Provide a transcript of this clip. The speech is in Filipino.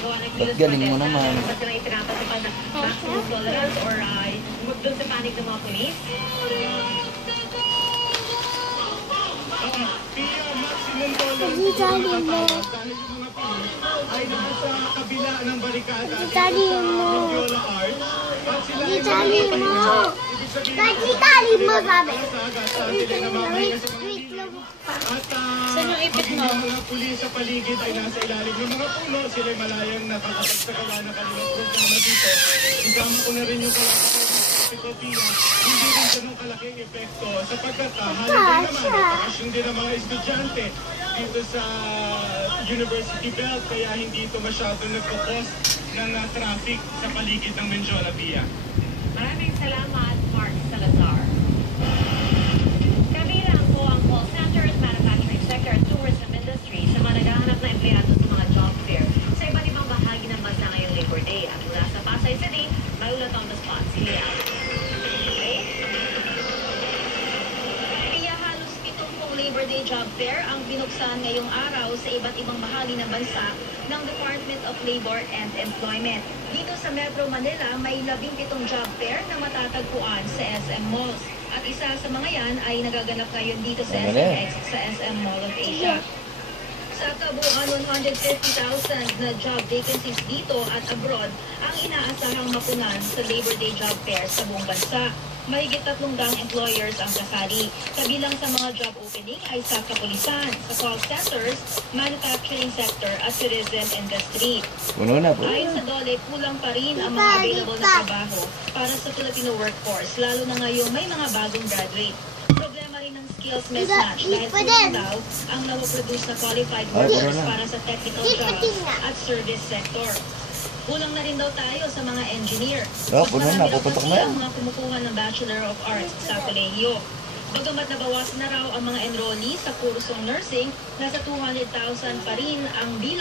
Ba't galing mo naman? Basta na itinapat sa maximum tolerance or doon sa panic ng mga pulis? Maximum tolerance dahil yung mga pulis ay nasa kabila ng barikada ng Viola Arts at sila ay saan yung ipit mo? Ang mga pulis sa paligid ay nasa ilalim ng mga puno. Sila ay malayang nakakapag sa kawa na kanilang programa dito. Isama ko na rin yung kalakapag hindi rin ganun kalaking epekto sapagkat holiday naman, bakasyon din ang mga estudyante dito sa University Belt kaya hindi ito masyado nagkakos ng traffic sa paligid ng Menjola Via. Maraming salamat, Mark Salazar. Kabilang po ang call center at manufacturing sector at tourism industry sa mga naghahanap na empleyado sa mga job fair sa iba't ibang bahagi ng bansa ngayong Labor Day. At mula sa Pasay City, may ulat on the spot si Lea. Halos 70 Labor Day job fair ang binuksan ngayong araw sa iba't ibang bahagi ng bansa ng Department of Labor and Employment. Dito sa Metro Manila, may 17 job fair na matatagpuan sa SM Malls. At isa sa mga yan ay nagaganap ngayon dito sa SMX sa SM Mall of Asia. Sa kabuuan 150,000 na job vacancies dito at abroad ang inaasahang mapunan sa Labor Day job fair sa buong bansa. Mahigit 300 employers ang kasali. Kabilang sa mga job opening ay sa kapulisan, sa call centers, manufacturing sector at tourism industry. Ayon sa DOLE, kulang pa rin ang mga available na trabaho para sa Filipino workforce, lalo na ngayong may mga bagong graduate. Problema rin ng skills mismatch dahil kulang daw ang nawaproduce na qualified workers para sa technical jobs at service sector. Kulang na rin daw tayo sa mga engineer. Mas marami daw kasi ang mga kumukuha ng Bachelor of Arts sa kolehiyo. Bagamat nabawasan na raw ang mga enrollee sa kursong nursing, nasa 200,000 pa rin ang bilang.